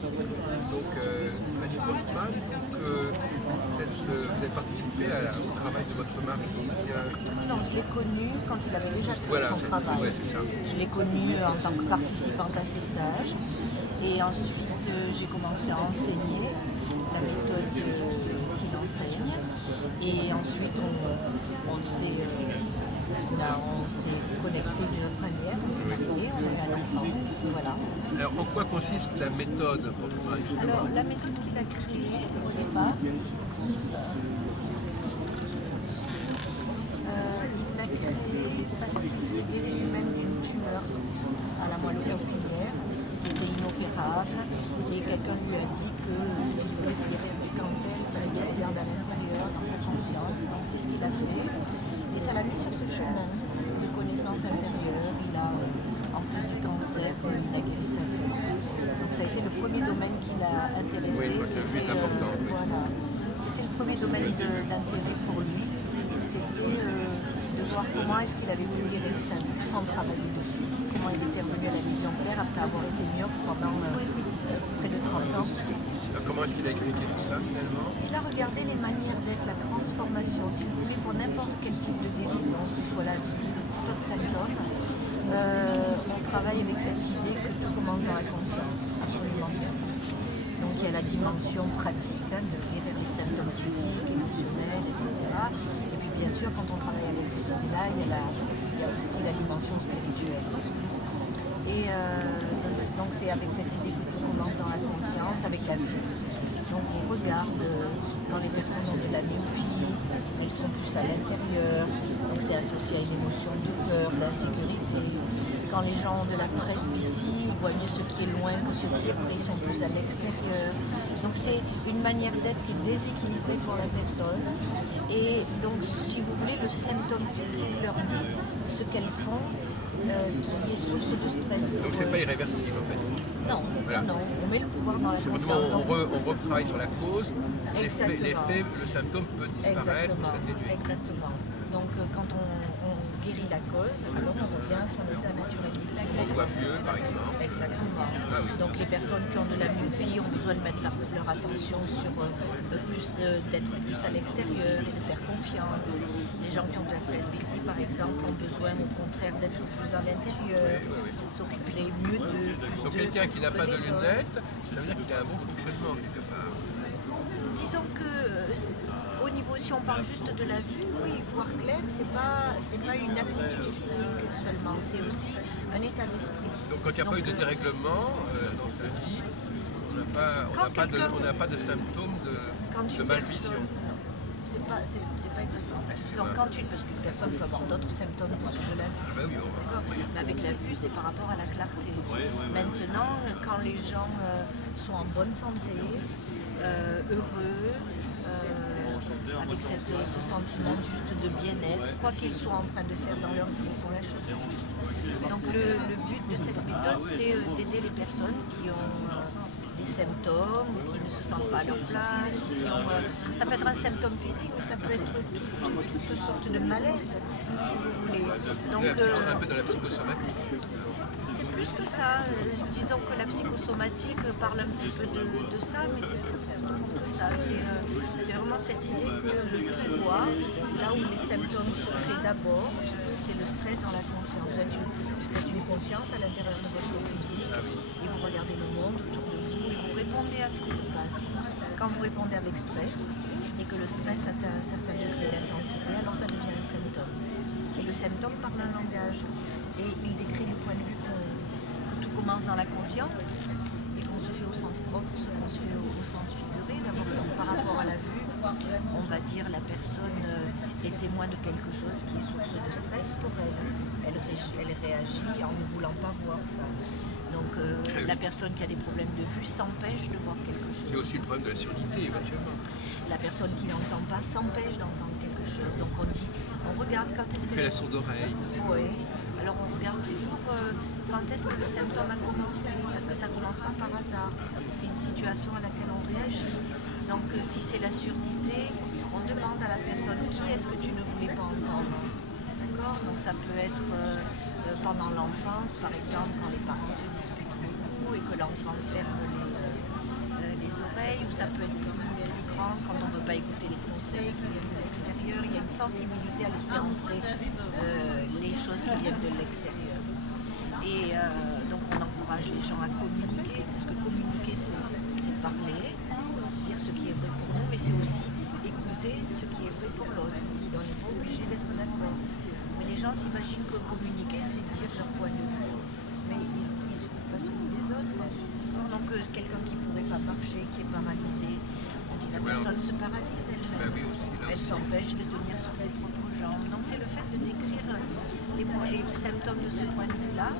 Donc, Fanny Kaufmann, vous avez participé au travail de votre mari. Non, je l'ai connu quand il avait déjà fait Voilà, son travail. ouais, c'est ça. Je l'ai connu en tant que participante à ses stages. Et ensuite, j'ai commencé à enseigner la méthode qu'il enseigne. Et ensuite, on s'est connecté d'une autre manière, on s'est mariés, on a eu un enfant, et voilà. Alors, en quoi consiste la méthode Kaufmann? Alors, la méthode qu'il a créée au départ, il l'a créée parce qu'il s'est guéri lui-même d'une tumeur à la moelle épinière qui était inopérable, et quelqu'un lui a dit que si vous voulez se guérir du cancer, il fallait qu'il regarde à l'intérieur, dans sa conscience. Donc c'est ce qu'il a fait, et ça l'a mis sur ce chemin de connaissance intérieure. Il a, en plus du cancer, il a guéri sa vue. Donc ça a été le premier domaine qui l'a intéressé. Oui, parce que la vue est importante, oui. Voilà. C'était le premier domaine d'intérêt pour lui. C'était de voir comment est-ce qu'il avait pu guérir sa vue sans travailler dessus. Comment il était revenu à la vision claire après avoir été myope pendant près de 30 ans. Comment est-ce qu'il a expliqué tout ça finalement? Il a regardé les manières d'être, la transformation, si vous voulez, pour n'importe quel type de guérison, que ce soit la vue, tout autre symptôme. On travaille avec cette idée que tout commence dans la conscience, absolument. Donc il y a la dimension pratique, de guérir les symptômes physiques, émotionnels, etc. Et puis bien sûr, quand on travaille avec cette idée-là, il y a aussi la dimension spirituelle. Et donc c'est avec cette idée que tout commence dans la conscience, avec la vue. Donc on regarde quand les personnes ont de la myopie, elles sont plus à l'intérieur, donc c'est associé à une émotion de peur, d'insécurité. Quand les gens ont de la presbytie, ils voient mieux ce qui est loin que ce qui est près, ils sont plus à l'extérieur. Donc c'est une manière d'être qui est déséquilibrée pour la personne. Et donc si vous voulez, le symptôme physique leur dit ce qu'elles font, qui est source de stress. Donc c'est pas irréversible en fait. Non, Voilà. non, on met le pouvoir dans la C'est conscience. vraiment, on retravaille sur la cause, Exactement. l'effet, le symptôme peut disparaître ou s'atténuer. Exactement. Donc quand on guérit la cause, alors on revient à son état naturel. On voit mieux par exemple. Exactement. Ah oui. Donc les personnes qui ont de la myopie ont besoin de mettre leur attention sur d'être plus à l'extérieur et de faire confiance. Les gens qui ont de la presbytie par exemple ont besoin au contraire d'être plus à l'intérieur, s'occuper mieux d'eux. Donc quelqu'un qui n'a pas de lunettes, ça veut dire qu'il a un bon fonctionnement quelque part. Disons que au niveau, si on parle juste de la vue, oui, voir clair, c'est pas une aptitude physique seulement, c'est aussi un état d'esprit. Donc quand il n'y a pas eu de dérèglement dans sa vie, on n'a pas de symptômes de malvision. C'est pas exactement ça. Disons, parce qu'une personne peut avoir d'autres symptômes que ceux de la vue. Ah bah oui, Mais avec la vue, c'est par rapport à la clarté. Maintenant, quand les gens sont en bonne santé, heureux, avec ce sentiment juste de bien-être, quoi qu'ils soient en train de faire dans leur vie, ils font la chose juste. Donc le but de cette méthode, c'est d'aider les personnes qui ont des symptômes, ou qui ne se sentent pas à leur place, ou qui ont, ça peut être un symptôme physique, mais ça peut être toutes sortes de malaise, si vous voulez. Donc, un peu de la psychosomatique. c'est plus que ça. Disons que la psychosomatique parle un petit peu de ça, mais c'est plus profond que ça. C'est vraiment cette idée que le pouvoir, là où les symptômes se créent d'abord, c'est le stress dans la conscience. Vous êtes une conscience à l'intérieur de votre corps physique, et vous regardez le monde autour de vous, et vous répondez à ce qui se passe. Quand vous répondez avec stress, et que le stress atteint un certain degré d'intensité, alors ça devient un symptôme. Et le symptôme parle un langage. Et il décrit du point de vue que tout commence dans la conscience et qu'on se fait au sens propre, ce qu'on se fait au sens figuré. D'abord, par rapport à la vue, on va dire la personne est témoin de quelque chose qui est source de stress pour elle. Elle réagit en ne voulant pas voir ça. Donc la personne qui a des problèmes de vue s'empêche de voir quelque chose. C'est aussi le problème de la surdité éventuellement. La personne qui n'entend pas s'empêche d'entendre quelque chose. Donc on regarde quand est-ce que... On fait la sourde oreille. Oui. Alors on regarde toujours quand est-ce que le symptôme a commencé, parce que ça ne commence pas par hasard. C'est une situation à laquelle on réagit. Donc si c'est la surdité, on demande à la personne qui est-ce que tu ne voulais pas entendre. D'accord? Donc ça peut être pendant l'enfance, par exemple, quand les parents se disputent beaucoup et que l'enfant ferme oreilles, ou ça peut être plus grand quand on ne veut pas écouter les conseils qui viennent de l'extérieur. Il y a une sensibilité à laisser entrer les choses qui viennent de l'extérieur. Et donc on encourage les gens à communiquer, parce que communiquer c'est parler, dire ce qui est vrai pour nous, mais c'est aussi écouter ce qui est vrai pour l'autre. On n'est pas obligé d'être d'accord. Mais les gens s'imaginent que communiquer, c'est dire leur point de vue, mais ils n'écoutent pas celui des autres. Donc quelqu'un qui ne pourrait pas marcher, qui est paralysé, on dit la personne se paralyse elle-même. Elle s'empêche de tenir sur ses propres jambes. Donc c'est le fait de décrire les symptômes de ce point de vue-là,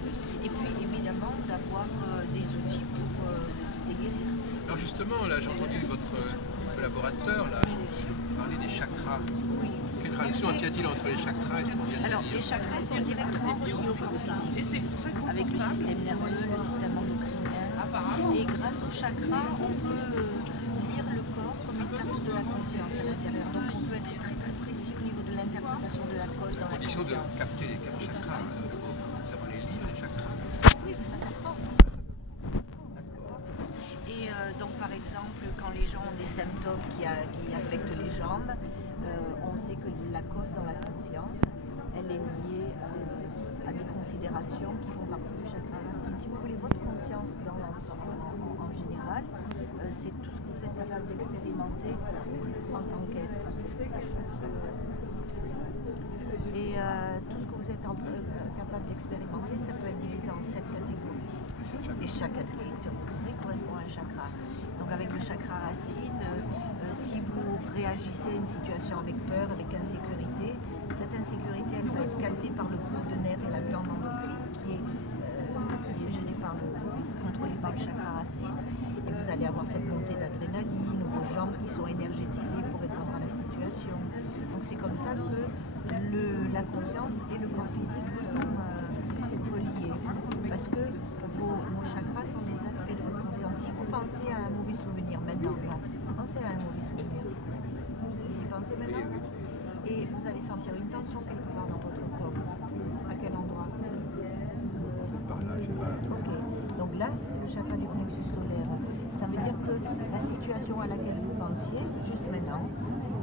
et puis évidemment d'avoir des outils pour les guérir. Alors justement, là j'ai entendu votre collaborateur là, parler des chakras. Oui. Quelle relation y a-t-il entre les chakras et ce qu'on vient de dire? Alors les chakras sont directement reliés au corps physique, avec le système nerveux, le système endocrinien. Et grâce aux chakras, on peut lire le corps comme une carte de la conscience à l'intérieur. Donc on peut être très très précis au niveau de l'interprétation de la cause dans la condition conscience. de capter les quatre chakras, savoir les lire, les chakras. Oui, mais ça s'apprend. Et donc par exemple, quand les gens ont des symptômes qui affectent les jambes, on sait que la cause dans la conscience, elle est liée à des considérations qui font partie du chakra racine. Si vous voulez, votre conscience dans l'ensemble, en général, c'est tout ce que vous êtes capable d'expérimenter en tant qu'être. Et tout ce que vous êtes capable d'expérimenter, ça peut être divisé en 7 catégories. Et chaque catégorie correspond à un chakra. Donc avec le chakra racine, si vous réagissez à une situation avec peur, avec insécurité, cette insécurité elle va être captée par le groupe de nerfs et la glande endocrine qui est gérée contrôlée par le chakra racine. Et vous allez avoir cette montée d'adrénaline, vos jambes qui sont énergétisées pour répondre à la situation. Donc c'est comme ça que la conscience et le corps physique sont reliés. Parce que vos chakras sont des aspects de votre conscience. Si vous pensez à un mauvais souvenir maintenant, pensez à un mauvais souvenir. Vous y pensez maintenant? Et vous allez sentir une tension quelque part dans votre corps. À quel endroit? Par là, je sais pas. Ok. Donc là, c'est le chakra du plexus solaire. Ça veut dire que la situation à laquelle vous pensiez, juste maintenant,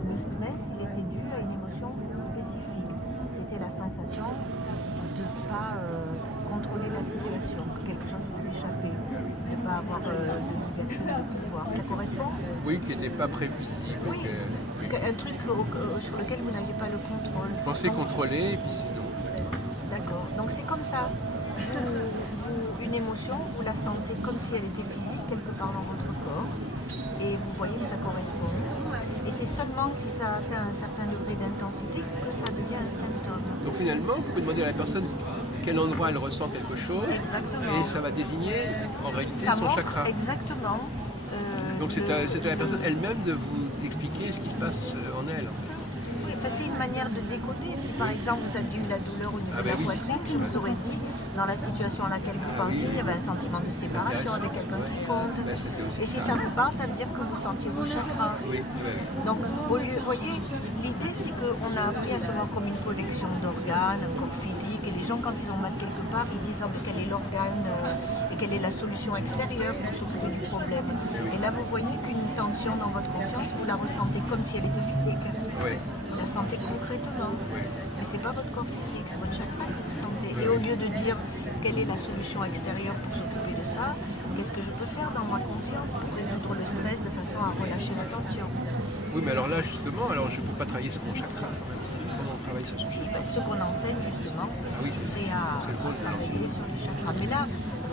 le stress, il était dû à une émotion spécifique. C'était la sensation de ne pas contrôler la situation, que quelque chose vous échappait, de ne pas avoir de liberté, de pouvoir. Ça correspond? Oui, qui n'était pas prévisible. Oui, un truc sur lequel vous n'aviez pas le contrôle. Pensez contrôler et puis sinon. D'accord, donc c'est comme ça. Une émotion, vous la sentez comme si elle était physique quelque part dans votre corps, et vous voyez que ça correspond. Et c'est seulement si ça atteint un certain degré d'intensité que ça devient un symptôme. Donc finalement, vous pouvez demander à la personne quel endroit elle ressent quelque chose. Exactement. Et ça va désigner en réalité Ça son montre chakra. Exactement. Donc c'est à la personne elle-même de vous expliquer ce qui se passe en elle. Oui, enfin, c'est une manière de décoder. Si par exemple vous avez eu la douleur au niveau de la poitrine, je vous aurais dit, dans la situation à laquelle vous pensiez, il y avait un sentiment de séparation avec quelqu'un qui compte. Et si ça vous parle, ça veut dire que vous sentiez vos chakras. Oui. Donc, au lieu, vous voyez, l'idée c'est qu'on a appris à se voir comme une collection d'organes, un corps physique, et les gens quand ils ont mal quelque part, ils disent quel est l'organe et quelle est la solution extérieure pour s'occuper du problème. Et là, vous voyez qu'une tension dans votre conscience, vous la ressentez comme si elle était physique. Oui. Vous la sentez concrètement. Oui. Mais c'est pas votre corps physique, c'est votre chakra que vous sentez. Et au lieu de dire quelle est la solution extérieure pour s'occuper de ça, qu'est-ce que je peux faire dans ma conscience pour résoudre le stress de façon à relâcher la tension? Oui, mais alors là justement, je ne peux pas travailler sur mon chakra. Comment on travaille sur Si, ce qu'on enseigne justement, c'est à travailler sur les chakras. Mais là,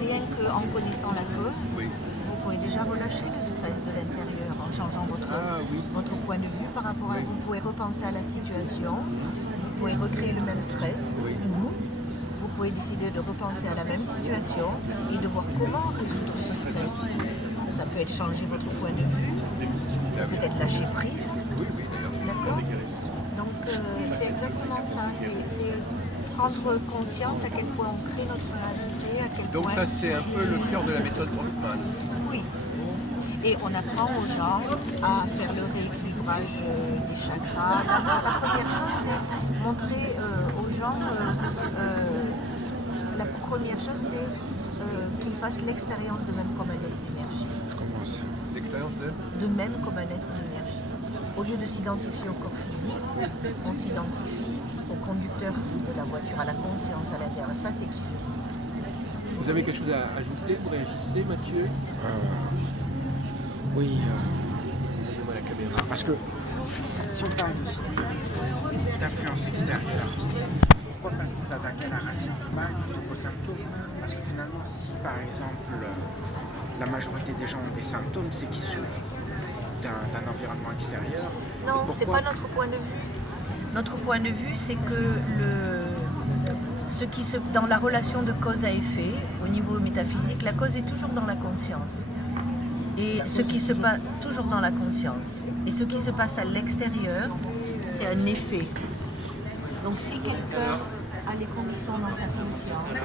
rien qu'en connaissant la cause, vous pouvez déjà relâcher le stress de l'intérieur en changeant votre point de vue par rapport à vous. Vous pouvez repenser à la situation, vous pouvez recréer le même stress. Vous pouvez décider de repenser à la même situation et de voir comment résoudre ce stress. Ça peut être changer votre point de vue, peut-être lâcher prise. D'accord? Donc c'est exactement ça. C'est prendre conscience à quel point on crée notre réalité, à quel point... Donc ça c'est un peu le cœur de la méthode Hoffman. Oui. Et on apprend aux gens à faire le rééquilibrage des chakras. D'abord, la première chose, c'est montrer aux gens... la première chose, c'est qu'ils fassent l'expérience de même comme elle est d'énergie. Je commence. L'expérience de même comme un être d'énergie. Au lieu de s'identifier au corps physique, on s'identifie au conducteur de la voiture, à la conscience à l'intérieur. Ça, c'est qui je suis. Vous avez quelque chose à ajouter? Vous réagissez, Mathieu? Oui, Donnez-moi la caméra. parce que si on parle d'influence extérieure, pourquoi pas s'attaquer à la racine du mal plutôt qu'aux symptômes? Parce que finalement, si par exemple la majorité des gens ont des symptômes, c'est qu'ils souffrent d'un environnement extérieur. Non, c'est pas notre point de vue. Notre point de vue, c'est que dans la relation de cause à effet, au niveau métaphysique, la cause est toujours dans la conscience. Et ce qui se passe toujours dans la conscience. Et ce qui se passe à l'extérieur, c'est un effet. Donc si quelqu'un a les conditions dans sa conscience,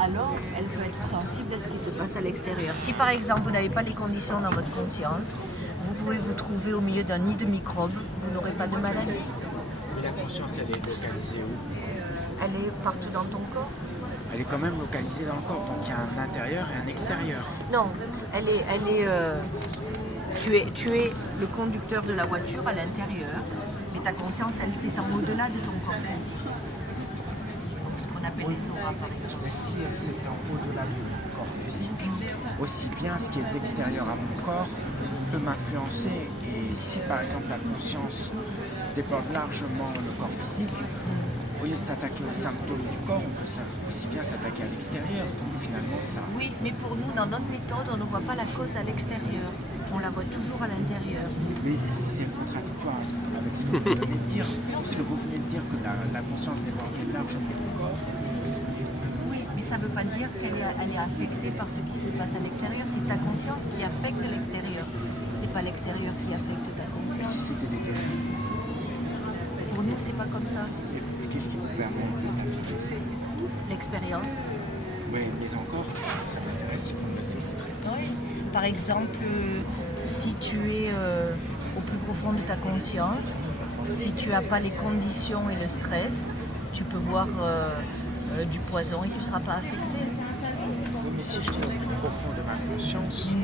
alors elle peut être sensible à ce qui se passe à l'extérieur. Si par exemple vous n'avez pas les conditions dans votre conscience, vous pouvez vous trouver au milieu d'un nid de microbes, vous n'aurez pas de maladie. Mais la conscience, elle est localisée où? Elle est partout dans ton corps. Elle est quand même localisée dans le corps, donc il y a un intérieur et un extérieur. Non, tu es le conducteur de la voiture à l'intérieur, mais ta conscience, elle s'étend au-delà de ton corps physique. Donc, ce qu'on appelle les auras, par exemple. Mais si elle s'étend au-delà du corps physique, aussi bien ce qui est extérieur à mon corps peut m'influencer. Et si par exemple la conscience déborde largement le corps physique, au lieu de s'attaquer aux symptômes du corps, on peut aussi bien s'attaquer à l'extérieur. Donc finalement ça... Oui, mais pour nous, dans notre méthode, on ne voit pas la cause à l'extérieur. On la voit toujours à l'intérieur. Mais c'est contradictoire avec ce que vous venez de dire. Parce que vous venez de dire que la conscience débordait largement le corps. Oui, mais ça ne veut pas dire qu'elle est affectée par ce qui se passe à l'extérieur. C'est ta conscience qui affecte l'extérieur. C'est pas l'extérieur qui affecte ta Et conscience. si c'était les deux? Pour nous, c'est pas comme ça. Et qu'est-ce qui vous permet d'afficher ça? L'expérience. Oui, mais encore, ça m'intéresse si vous me le démontrez. Oui. Par exemple, si tu es au plus profond de ta conscience, si tu n'as pas les conditions et le stress, tu peux boire du poison et tu ne seras pas affecté. Oui, mais si je dis au plus profond de ma conscience,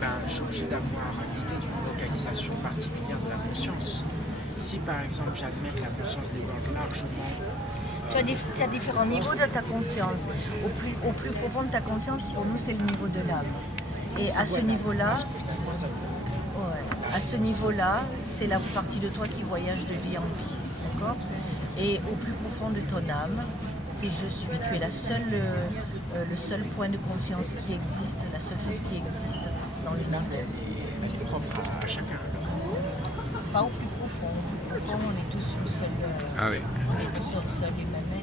ben, je suis obligé d'avoir l'idée d'une localisation particulière de la conscience. Si par exemple j'admets que la conscience déborde largement... Tu as différents niveaux de ta conscience. Au plus profond de ta conscience, pour nous, c'est le niveau de l'âme. Et à ce niveau-là, c'est la partie de toi qui voyage de vie en vie, d'accord? Et au plus profond de ton âme, c'est je suis. Tu es le seul point de conscience qui existe, la seule chose qui existe dans l'univers. Elle est propre à chacun. Pas au plus profond. Au plus profond, on est tous sur le seul. Ah oui. On est tous sur le seul humain. Mais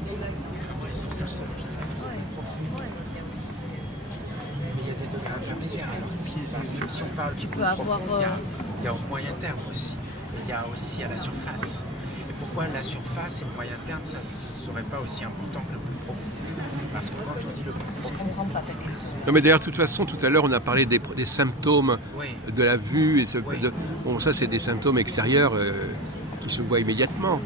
il y a des degrés intermédiaires. Alors si on parle du peux plus avoir, profond, il y a au moyen terme aussi. Il y a aussi à la surface. Et pourquoi la surface et le moyen terme, ça ne serait pas aussi important que le plus profond? Parce que quand on dit le plus Je profond... comprends pas ta question. Non, mais d'ailleurs, de toute façon, tout à l'heure, on a parlé des symptômes Oui. de la vue. Oui. Bon, ça, c'est des symptômes extérieurs qui se voient immédiatement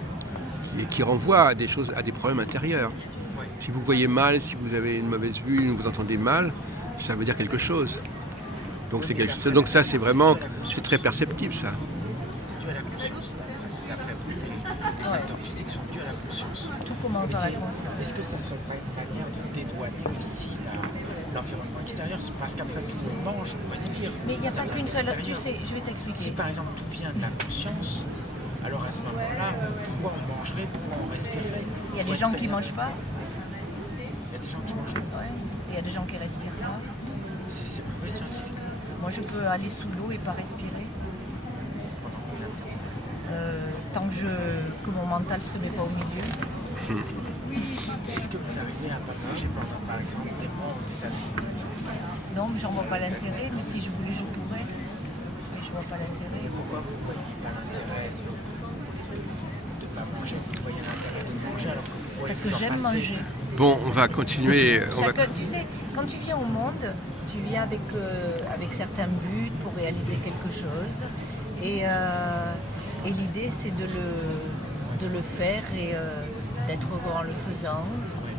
et qui renvoient à des choses, à des problèmes intérieurs. Oui. Si vous voyez mal, si vous avez une mauvaise vue, vous entendez mal, ça veut dire quelque chose. Donc, c'est quelque chose. Donc ça, c'est vraiment, c'est très perceptible, ça. C'est dû à la conscience, d'après vous. Les symptômes physiques sont dus à la conscience. Tout commence dans la conscience. Est-ce que ça serait pas une manière de dédouaner aussi l'environnement extérieur? Parce qu'après tout, on mange, on respire. Mais il n'y a Ça pas vient qu'une de seule. Tu l'extérieur. sais, je vais t'expliquer. Si par exemple tout vient de la conscience, alors à ce moment-là, pourquoi on mangerait, pourquoi on respirerait? Il y a des gens qui ne mangent pas. Il y a des gens qui mangent pas. Ouais. Il y a des gens qui respirent pas. C'est prouvé scientifique. Moi, je peux aller sous l'eau et pas respirer. Pendant combien de temps? Tant que mon mental se met pas au milieu. Est-ce que vous arrivez à pas manger pendant par exemple des mois ou des années? Non, mais j'en vois pas l'intérêt. Mais si je voulais, je pourrais. Mais je vois pas l'intérêt. Et pourquoi vous ne voyez pas l'intérêt de ne pas manger? Vous voyez l'intérêt de manger alors que vous voyez Parce que toujours j'aime passer. manger. Bon, on va continuer. Tu sais, quand tu viens au monde, tu viens avec certains buts pour réaliser quelque chose. Et l'idée, c'est de le faire et d'être heureux en le faisant.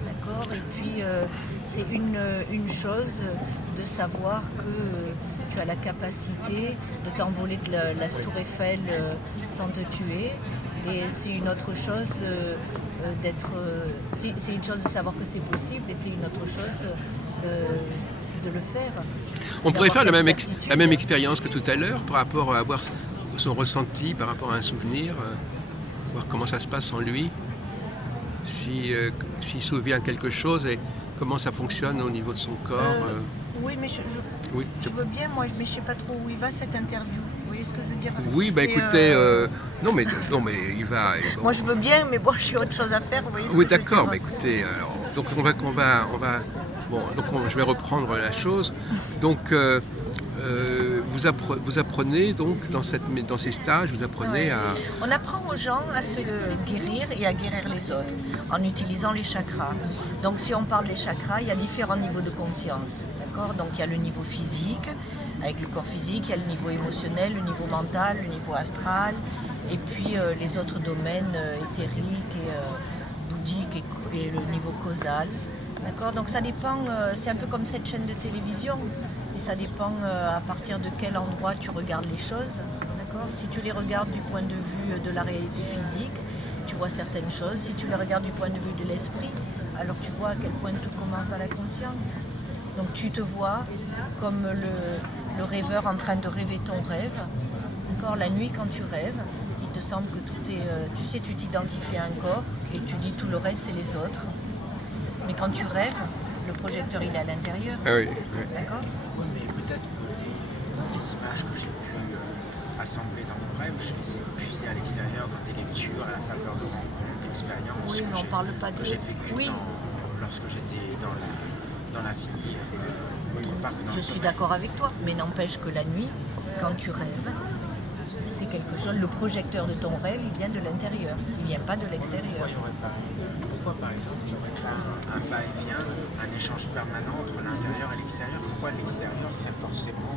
D'accord? Et puis, c'est une chose de savoir que tu tu as la capacité de t'envoler de la tour Eiffel sans te tuer. Et c'est une autre chose c'est une chose de savoir que c'est possible et c'est une autre chose de le faire. On pourrait faire D'avoir la cette certitude. même expérience que tout à l'heure par rapport à avoir son ressenti par rapport à un souvenir, voir comment ça se passe en lui, s'il se souvient quelque chose et comment ça fonctionne au niveau de son corps. Oui, mais Oui, je veux bien, moi, mais je ne sais pas trop où il va cette interview. Vous voyez ce que je veux dire? oui, bah C'est, écoutez, non mais il va. Moi, je veux bien, mais bon, j'ai autre chose à faire. Vous voyez ce Oui, que je veux d'accord, dire? mais écoutez, alors, donc je vais reprendre la chose. Donc, vous apprenez donc dans ces stages, vous apprenez Ouais. à. On apprend aux gens à se guérir et à guérir les autres en utilisant les chakras. Donc si on parle des chakras, il y a différents niveaux de conscience. D'accord? Donc il y a le niveau physique, avec le corps physique, il y a le niveau émotionnel, le niveau mental, le niveau astral, et puis les autres domaines éthériques et bouddhiques et le niveau causal. D'accord? Donc ça dépend, c'est un peu comme cette chaîne de télévision. Et ça dépend à partir de quel endroit tu regardes les choses. D'accord? Si tu les regardes du point de vue de la réalité physique, tu vois certaines choses. Si tu les regardes du point de vue de l'esprit, alors tu vois à quel point tout commence dans la conscience. Donc tu te vois comme le rêveur en train de rêver ton rêve. D'accord? La nuit quand tu rêves, il te semble que tout est... tu sais, tu t'identifies à un corps et tu dis tout le reste c'est les autres. Mais quand tu rêves, le projecteur il est à l'intérieur. Ah oui, oui. D'accord? Oui, mais peut-être que les images que j'ai pu assembler dans mon rêve, je les ai puisées à l'extérieur dans des lectures, à la faveur de rencontres, d'expériences Oui, mais on ne parle pas de... que j'ai vécues Oui, lorsque j'étais dans la vie autre part. je suis d'accord avec toi, mais n'empêche que la nuit, quand tu rêves, c'est quelque chose. Le projecteur de ton rêve, il vient de l'intérieur, il ne vient pas de l'extérieur. Pourquoi par exemple il n'y aurait pas un va-et-vient, un échange permanent entre l'intérieur et l'extérieur? Pourquoi l'extérieur serait forcément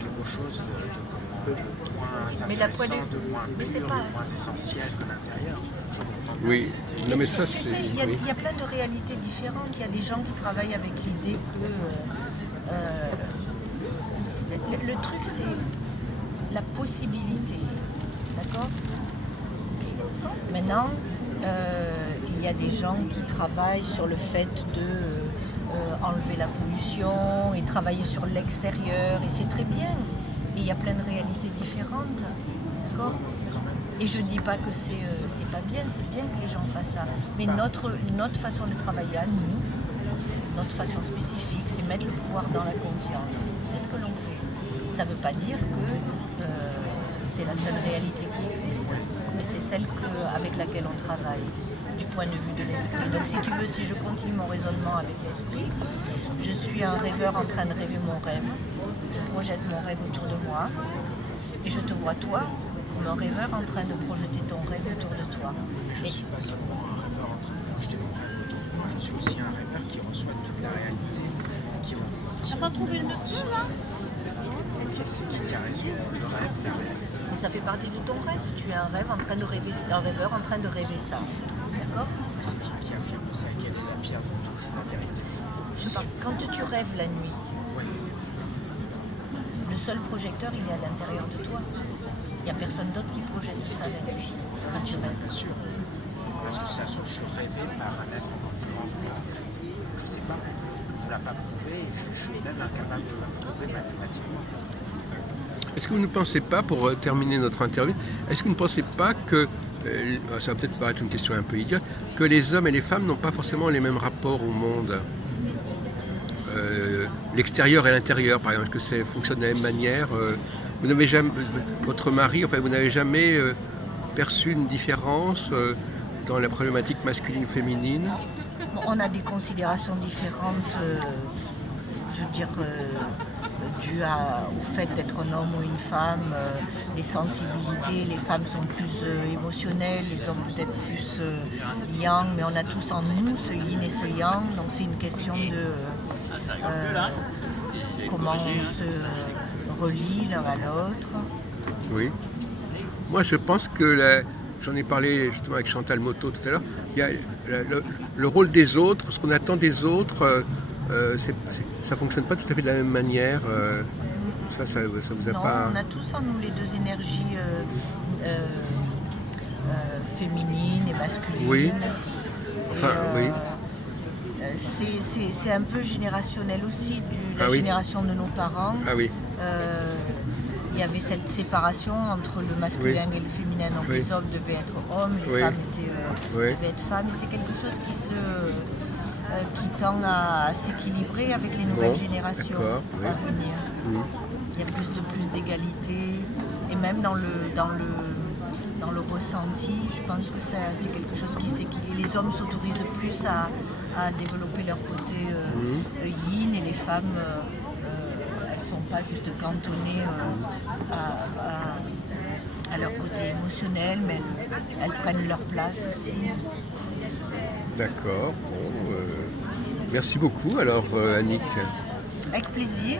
quelque chose de moins Mais la intéressant, poêle- de moins mais c'est pur, pas- de moins essentiel que l'intérieur? Je comprends bien Oui. cette idée. Non mais ça Tu sais, c'est. il y a Oui. plein de réalités différentes. Il y a des gens qui travaillent avec l'idée que... le truc, c'est la possibilité. D'accord? Maintenant, il y a des gens qui travaillent sur le fait de enlever la pollution et travailler sur l'extérieur, et c'est très bien. Et il y a plein de réalités différentes. D'accord? Et je ne dis pas que c'est pas bien, c'est bien que les gens fassent ça. Mais notre façon de travailler à nous, notre façon spécifique, c'est mettre le pouvoir dans la conscience. C'est ce que l'on fait. Ça ne veut pas dire que c'est la seule réalité qui existe, mais c'est celle avec laquelle on travaille, du point de vue de l'esprit. Donc si tu veux, si je continue mon raisonnement avec l'esprit, je suis un rêveur en train de rêver mon rêve, je projette mon rêve autour de moi, et je te vois toi comme un rêveur en train de projeter ton rêve autour de toi. Je ne suis pas seulement un rêveur en train de projeter mon rêve autour de moi, je suis aussi un rêveur qui reçoit toute la réalité, qui T'as pas trouvé le monsieur là? c'est qui a raison, le rêve, la réalité. Mais ça fait partie de ton rêve. Tu es un rêve en train de rêver, un rêveur en train de rêver ça. D'accord? Mais c'est qui affirme ça? Quelle est la pierre de touche, la vérité de cette Je parle. Quand tu rêves la nuit, le seul projecteur, il est à l'intérieur de toi. Il n'y a personne d'autre qui projette ça la nuit. Quand tu rêves. Bien sûr. Parce que ça se trouve, je suis rêvé par un être encore plus grand que moi, en fait. Je ne sais pas. On ne l'a pas prouvé. Je suis même incapable de le prouver mathématiquement. Est-ce que vous ne pensez pas, pour terminer notre interview, est-ce que vous ne pensez pas que, ça va peut-être paraître une question un peu idiote, que les hommes et les femmes n'ont pas forcément les mêmes rapports au monde, l'extérieur et l'intérieur, par exemple, que ça fonctionne de la même manière, vous n'avez jamais, votre mari, enfin, vous n'avez jamais perçu une différence dans la problématique masculine-féminine? Bon, on a des considérations différentes, je veux dire, dues au fait d'être un homme ou une femme, les sensibilités, les femmes sont plus émotionnelles, les hommes peut-être plus yang, mais on a tous en nous ce yin et ce yang, donc c'est une question de comment on se relie l'un à l'autre. Oui. Moi, je pense que, j'en ai parlé justement avec Chantal Moto tout à l'heure, il y a le rôle des autres, ce qu'on attend des autres, ça ne fonctionne pas tout à fait de la même manière. Ça vous a Non, pas... on a tous en nous les deux énergies féminines et masculines. Oui. Et, Enfin, oui. C'est un peu générationnel aussi, de la Ah oui. génération de nos parents. Ah oui, Il y avait cette séparation entre le masculin et le féminin. Donc Oui. les hommes devaient être hommes, les Oui. femmes Oui. devaient être femmes. Et c'est quelque chose qui tend à s'équilibrer avec les nouvelles Bon, générations d'accord, oui. à venir. Mhm. Il y a plus d'égalité. Et même dans le ressenti, je pense que c'est quelque chose qui s'équilibre. Les hommes s'autorisent plus à développer leur côté yin, et les femmes, elles ne sont pas juste cantonnées à leur côté émotionnel, mais elles prennent leur place aussi. D'accord. Bon, merci beaucoup alors Annick. Avec plaisir.